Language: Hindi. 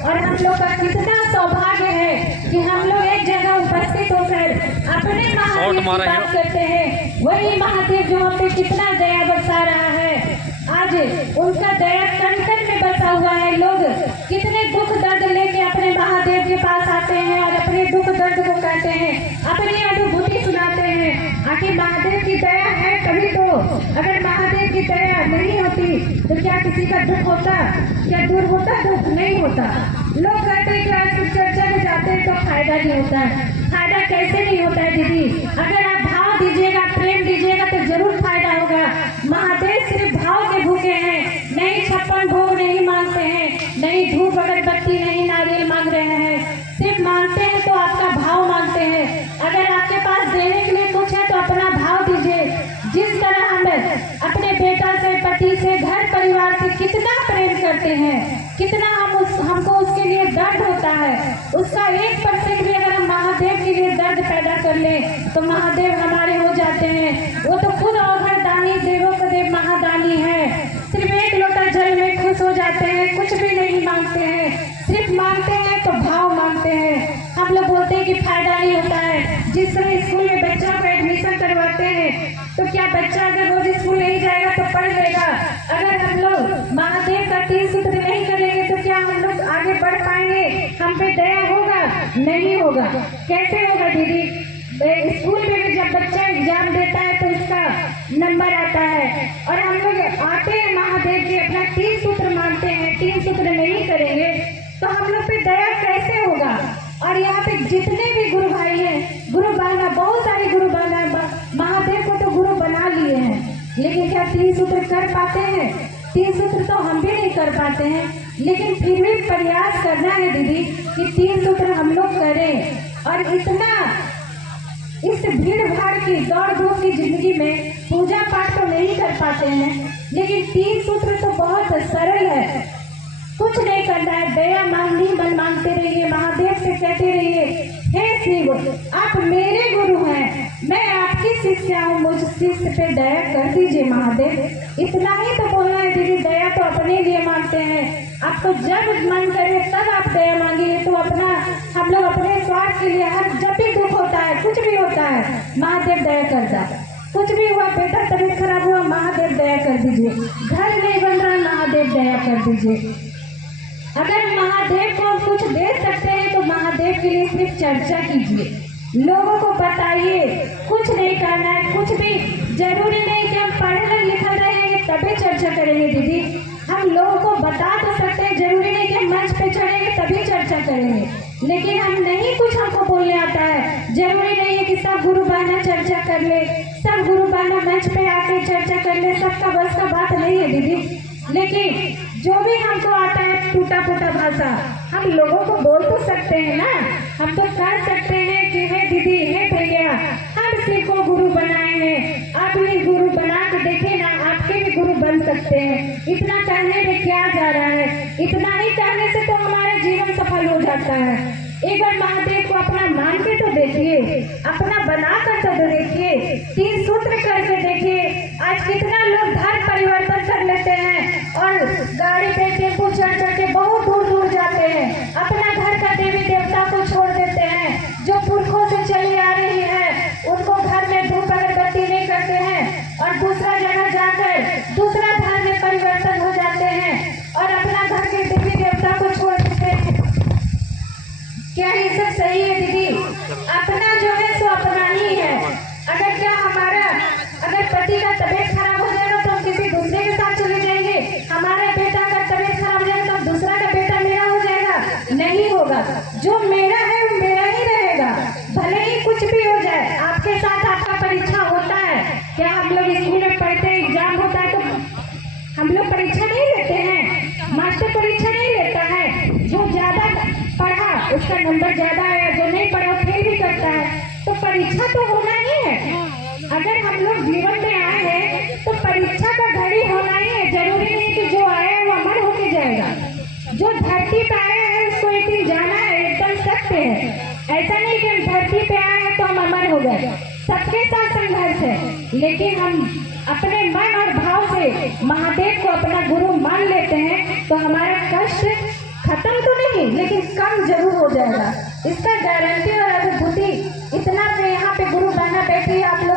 और हम लोग का कितना सौभाग्य है कि हम लोग एक जगह उपस्थित होकर अपने महादेव की बात करते हैं। वही महादेव जो हम पे कितना दया बरसा रहा है, आज उनका दया कण कण में बसा हुआ है। लोग कितने दुख दर्द लेके अपने महादेव के पास आते हैं और अपने दुख दर्द को कहते हैं, अपनी अनुभूति सुनाते हैं। आखिर महादेव की दया है कभी तो, अगर महादेव की दया नहीं होती तो क्या किसी का दुख होता, क्या दूर होता? दुख नहीं होता। लोग कहते हैं कि आज चर्चा में जाते हैं तो फायदा नहीं होता है। फायदा कैसे नहीं होता है दीदी? अगर आप भाव दीजिएगा, प्रेम दीजिएगा तो जरूर फायदा होगा। महादेव सिर्फ भाव के भूखे हैं, नहीं 56 भोग नहीं मांगते हैं, नहीं धूप अगरबत्ती नहीं नारियल मांग रहे हैं। सिर्फ मांगते हैं तो आपका भाव मांगते हैं। अगर आपके पास देने के लिए कुछ है तो अपना भाव दीजिए। जिस तरह हम अपने बेटा से, पति से, घर परिवार से कितना प्रेम करते हैं, कितना हमको उसके लिए दर्द होता है, उसका 1% भी अगर हम महादेव के लिए दर्द पैदा कर ले तो महादेव हमारे हो जाते हैं। वो तो खुद अवघड़ दानी, देवों का देव महादानी है। सिर्फ एक लोटा जल में खुश हो जाते हैं, कुछ भी नहीं मांगते हैं, सिर्फ मांगते हैं तो भाव मांगते हैं। हम लोग बोलते हैं कि फायदा नहीं होता है। जिस समय स्कूल में बच्चों का एडमिशन करवाते हैं तो क्या बच्चा अगर रोज स्कूल नहीं जाएगा तो पढ़ लेगा? अगर हम लोग महादेव का 3 सूत्र नहीं करेंगे तो क्या हम लोग आगे बढ़ पाएंगे? हम पे दया होगा? नहीं होगा। कैसे होगा दीदी? स्कूल में भी जब बच्चा एग्जाम देता है तो उसका नंबर आता है और हम लोग आते हैं महादेव के अपना 3 सूत्र मानते हैं, 3 सूत्र नहीं करेंगे तो हम लोग पे दया कैसे होगा? और यहाँ पे जितने भी गुरु भाई हैं, गुरु बना, बहुत सारे गुरु बना, महादेव को तो गुरु बना लिए हैं, लेकिन क्या 3 सूत्र कर पाते हैं? 3 सूत्र तो हम भी नहीं कर पाते हैं, लेकिन फिर भी प्रयास करना है दीदी कि 3 सूत्र हम लोग करें। और इतना इस भीड़ भाड़ की दौड़ धूप की जिंदगी में पूजा पाठ तो नहीं कर पाते हैं, लेकिन 3 सूत्र तो बहुत सरल है। कुछ नहीं करना है, दया मांगनी, मन मांगते रहिए, महादेव से कहते रहिए, हे शिव आप मेरे गुरु हैं, मैं आपकी शिष्या हूँ, मुझ शिष्य पे दया कर दीजिए महादेव। इतना ही तो बोलना है दीदी। दया तो अपने लिए मांगते हैं। आपको जब मन करे तब आप दया मांगिए। तो अपना हम लोग अपने स्वार्थ के लिए हर जब भी दुख होता है, कुछ भी होता है, महादेव दया करता है। कुछ भी हुआ, बेटा तबीयत खराब हुआ, महादेव दया कर दीजिए। घर नहीं बन रहा, महादेव दया कर दीजिए। अगर महादेव को हम कुछ दे सकते हैं तो महादेव के लिए सिर्फ चर्चा कीजिए, लोगों को बताइए। कुछ नहीं करना है, कुछ भी जरूरी नहीं कि हम पढ़ लिखल रहेंगे तभी चर्चा करेंगे दीदी। हम लोगों को बता तो सकते हैं, जरूरी नहीं कि हम मंच पे चढ़ेंगे तभी चर्चा करेंगे। लेकिन हम नहीं कुछ हमको बोलने आता है, जरूरी नहीं है कि सब गुरु बहना चर्चा कर ले, सब गुरु बहना मंच पे आके चर्चा कर ले, सबका बस का बात नहीं है दीदी। लेकिन जो भी हमको आता है टूटा फूटा भाषा, हम लोगों को बोल तो सकते हैं ना। हम तो कह सकते हैं कि हे दीदी, हे भैया, हम शिव को गुरु बनाए हैं, आप भी गुरु बना के देखे ना, आपके भी गुरु बन सकते हैं। इतना कहने में क्या जा रहा है? इतना ही कहने से तो हमारा जीवन सफल हो जाता है। एक बार महादेव को अपना मान के तो देखिए, अपना बना कर तो देखिए, 3 सूत्र करके देखिए। आज कितना लोग धर्म परिवर्तन कर लेते हैं और गाड़ी पे टेम्पो चढ़ करके बहुत दूर दूर जाते हैं, अपना घर का देवी देवता को छोड़ देते हैं। जो पुरखों से चली आ रही है उनको घर में धूप अगरबत्ती नहीं करते हैं और दूसरा जगह जाकर दूसरा धर्म में परिवर्तन हो जाते हैं और अपना घर के देवी देवता को छोड़ देते हैं। क्या ये सब सही है दीदी? अपना जो है सो अपना ही है। अगर क्या हमारा अगर पति का तबीयत खराब हो जाएगा तो हम किसी दूसरे के साथ चले जाएंगे? हमारे बेटा का तबीयत खराब हो जाएगा तो दूसरा का बेटा मेरा हो जाएगा? नहीं होगा। जो मेरा है वो मेरा ही रहेगा, भले ही कुछ भी हो जाए। आपके साथ आपका परीक्षा होता है, क्या हम लोग स्कूल में पढ़ते हैं, एग्जाम होता है तो हम लोग परीक्षा नहीं लेते हैं? मास्टर परीक्षा नहीं लेता है? जो ज्यादा पढ़ा उसका नंबर ज्यादा आया, जो नहीं पढ़ा फेल भी करता है। तो परीक्षा तो होना ही है। अगर हम लोग जीवन में आए हैं तो परीक्षा का घड़ी होना ही है। जरूरी नहीं कि जो आया है वो अमर होके जाएगा। जो धरती पे आया है उसको एक दिन जाना है, एकदम सत्य है। ऐसा नहीं कि हम धरती पे आए हैं तो हम अमर हो गए। सबके साथ संघर्ष है, लेकिन हम अपने मन और भाव से महादेव को अपना गुरु मान लेते हैं तो हमारा कष्ट खत्म तो नहीं नहीं लेकिन कम जरूर हो जाएगा, इसका गारंटी और अनुभूति। इतना पे यहाँ पे गुरु बहना बैठी आप लोग